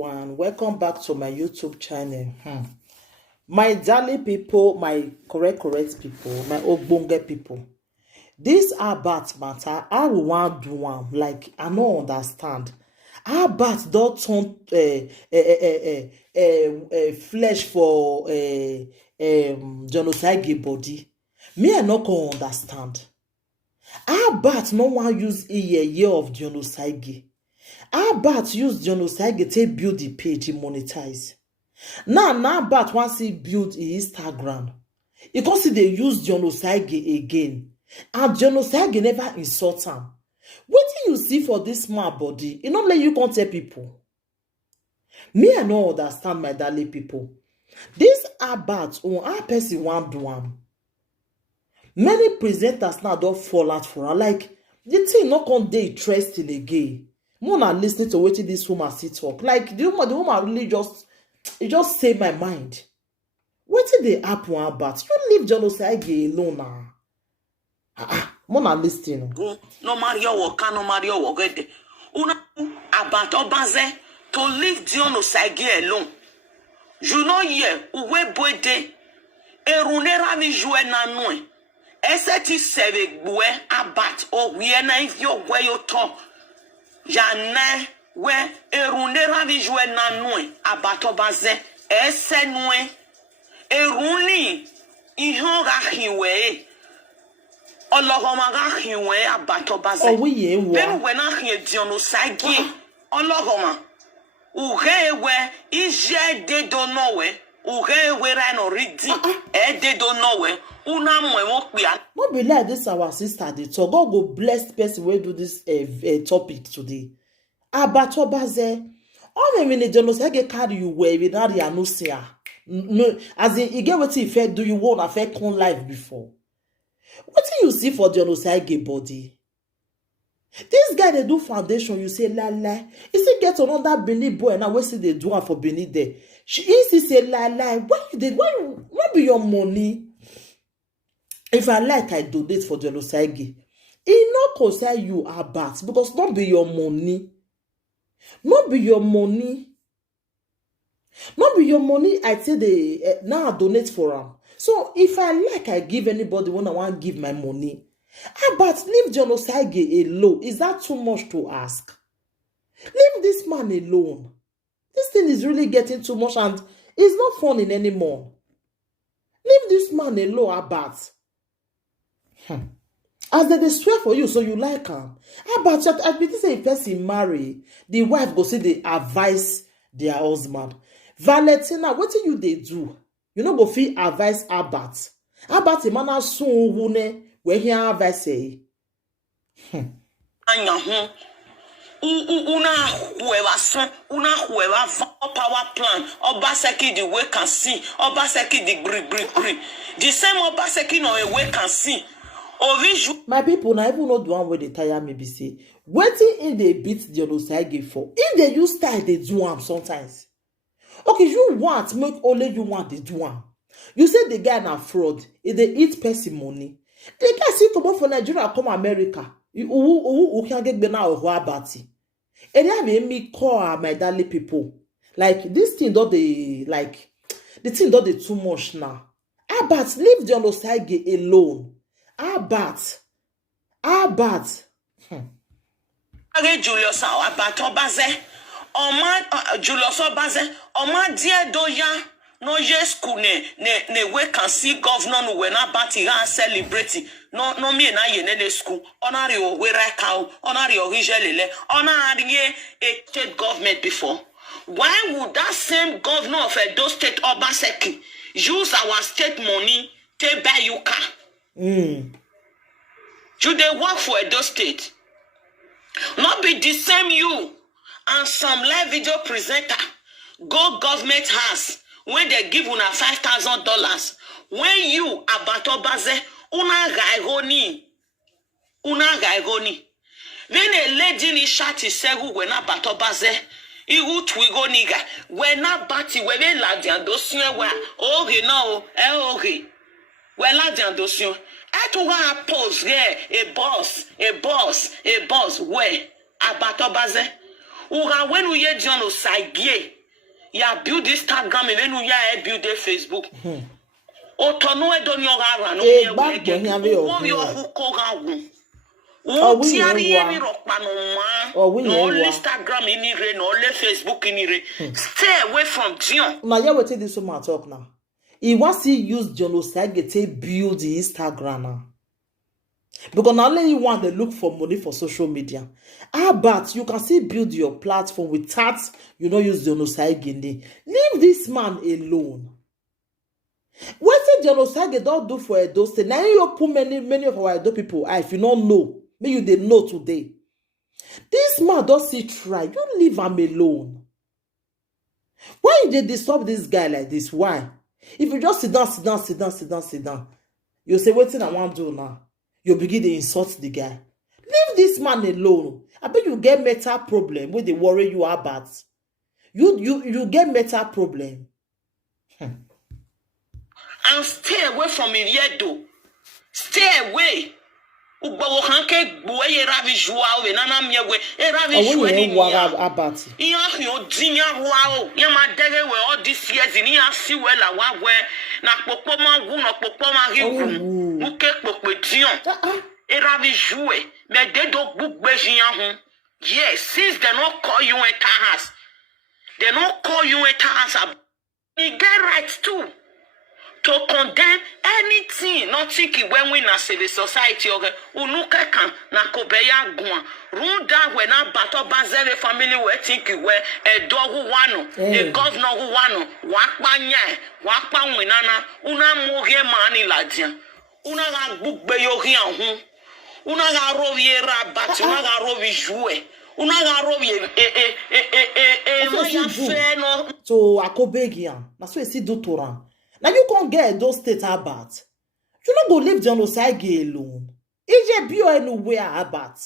everyone, welcome back to my YouTube channel. My darling people, my correct people, my ogbonge people. This about matter, I will want do one like I no understand. How about don't turn flesh for genocide body? Me I not can understand. How about no one use a year of genocide? How about use genocide to build the page and monetize? Now about once he build Instagram, you can see they use genocide again. And genocide never insult him. What do you see for this small body? You don't let you can tell people. Me, I don't understand my darling people. This about our person want do am. Many presenters now don't fall out for her. Like the thing not can dey interesting again. More than listening to what this woman see talk. Like the woman really just say my mind. What did they happen about? You leave genocide alone now. More than listening. No Mario Waka, no Mario Wogede. Una about Obaze to leave genocide alone. You know ye uwe boede erunera mi joue na noe. Eseti seve bue abat o wiena ifyo gwe yo to. Jana we erunera mi joue na noe abat Obaze ese noe eruni ihon rahiwe. Ọlọ́gọ́mà ráhìnwé àbátọ́bázẹ́. Ọwọ́ yẹn wà. Bẹ́ẹ̀ wẹ̀ náà hìn ẹ̀dìọ̀nù ságì. Ọlọ́gọ́mà. Ùhẹ́ ẹ̀wẹ̀ iṣẹ́ dédó náà wẹ̀. Ùhẹ́ ẹ̀wẹ̀ rẹ̀ nà rí dì. Ẹ̀ẹ́dédó náà wẹ̀. Una mọ̀ ẹ̀wọ̀n pè á. No be like this our sister dey talk. God go bless the person wey do this topic today. Àbátọ́bázẹ́. All the genocide get carry you well without the anusia. No, as in, you get wetin you fit do you want affect one life before. What do you see for genocide gay body? This guy they do foundation, you say la la. He still get another Benin boy now. What see they do for Benin there? She say la la. What be your money? If I like, I donate for genocide gay. It not concern you about because not be your money. Not be your money. Not be your money. I say they now I donate for them. So if I like, I give anybody when I want to give my money. But leave genocide alone. Is that too much to ask? Leave this man alone. This thing is really getting too much and it's not funny anymore. Leave this man alone, Abat. As they swear for you, so you like him. Abat, I be say a person marry, the wife go say they advise their husband. Valentina, what do you they do? You know, go feel advice about a man soon wune where he advice say. Una whoever son, una whoever power plan, Obaseki the way can see, Obaseki the bri. The same Obaseki no a way can see. My people, now even not the one where they tire me be say, waiting in they beat the genocide for. In they use style they do them sometimes. Okay, you want make only you want the do one. You say the guy na fraud. If they eat person money, the guy see come from Nigeria come America. Who can get bena or wabati? And they have me call my darling people. Like this thing don't they like the thing don't they too much now. But leave the other side alone. But Julius Obaze. Julius Obaze, dear doya, no yes ne we can see governor no we na bati ga celebrate. No me na ye ne school. Honor your we cow, honor your rigelele, honor a state government before. Why would that same governor of Edo State Obaseki use our state money to buy you car? Should they work for Edo State? Not be the same you. And some live video presenter go government house when they give una $5,000. When you Abatobaze una gaigoni. Then a lady ni shati segu when Abatobaze igu twigo niga when na bati when they la dian dossier where okay no okay when la dian dossier I to want to pose here a boss where Abatobaze. Uga when we ye John Osagie, ya build Instagram, when we ya build Facebook. Otono e don yoga ran no ye we wo yo huko ga gun. O ti ari ye mi ro pa no ma. No Instagram ni re, no le Facebook ni re. Stay away from John. Now you will take this woman talk now. He wants to use John Osage to build the Instagram now. Because not only you want to look for money for social media. But you can still build your platform without you don't use John Osage. Leave this man alone. What did John Osage don't do for Edo State? Now you put many of our Edo people. If you don't know, maybe you didn't know today. This man don't see try. You leave him alone. Why you disturb this guy like this? Why? If you just sit down, you say, Wetin I want to do now? You begin to insult the guy. Leave this man alone. I bet you get mental problem with the worry you about. You get mental problem. And stay away from Iliedo. Stay away. Ugbo kan ke gbo ye ravi joa we nana miewe e ravi joa ni about. Iya yo dinya wa o. Ya ma dege we all this years ni ya si we la wa we na popo ma wu no popo ma ri wu. Mu ke popo dion. E ravi joe me de do gbugbe jian ho. Yes, since they not call you a house. They not call you a house. You get rights too. To condemn anything, not thinking when we na civil society okay, unuke kan na kobeya gwa. Runda when na bato bazere family we think we a dog who wano, a governor who wano, wakpa nye, wakpa winana, una moge mani ladia. Una ga bukbe yogi anhu. Una ga rovi rabat, una ga rovi jouer. Una ga rovi maya fe no. So akobegian, na so esi do toran. Now you can't get those state about. You not go leave John Osage alone. EJ be anywhere about.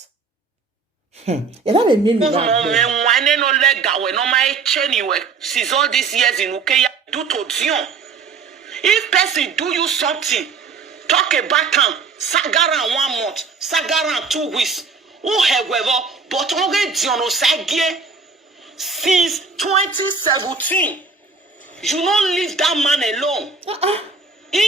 You don't mean me that. No lega we no my anyway. Since all these years in Ukeya do to Dion. If person do you something, talk about him. Sagara 1 month, Sagara 2 weeks. However, but only John Osage since 2017. You don't leave that man alone.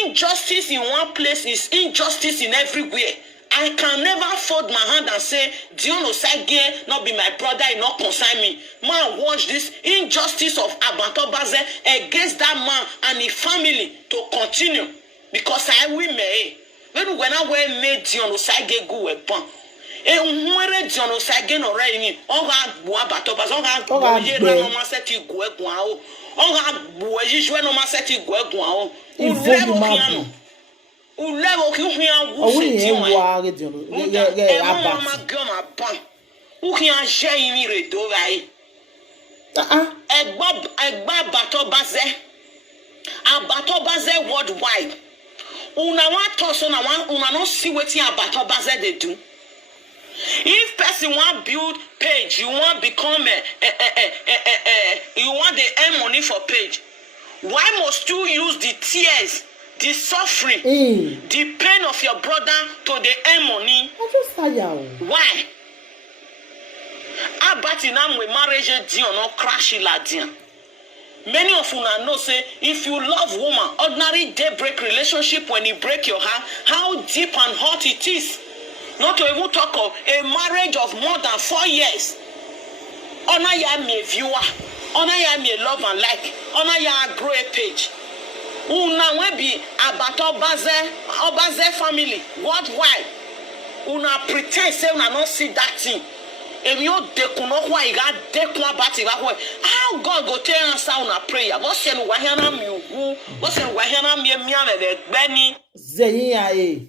Injustice in one place is injustice in everywhere. I can never fold my hand and say, Dion Osage not be my brother, it not concern me. Man, watch this injustice of Abatobaze against that man and his family to continue. Because I will may. When I will make Dion Osage go a bump. Mwere Dion Osage no re ni. Oga Abatobaze, oga yera no maseti go e gwa. On a bourgeois joué no maseti gwegwa o. O level ki hia wu se ti won. Ma gama pan. O ki an je yin re do bai. Egba Abatobaze worldwide. Una want to so na una no see wetin Abatobaze dey do. If person want build page, you want become you want the earn money for page. Why must you use the tears, the suffering, the pain of your brother to the earn money? Why? Abati nam we marriage dion no crash la dion. Many of you know say if you love woman, ordinary daybreak relationship when you break your heart, how deep and hot it is. Not to even talk of a marriage of more than 4 years. Honor ya me viewer. Honor ya me love and like. Honor ya grow a page. Una we be about Obaze family worldwide. Una pretend say una not see that thing. If you dekuno why you got dekun about it. How God go tell answer una prayer? What say no wahana mi wu? What say wahana mi ame de beni? Zeyi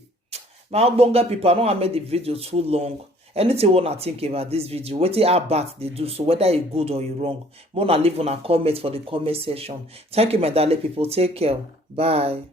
my bonga people, I don't want to make the video too long. Anything you want to think about this video, what about they do, so whether it's good or you wrong, wanna leave on a comment for the comment section. Thank you, my darling people. Take care. Bye.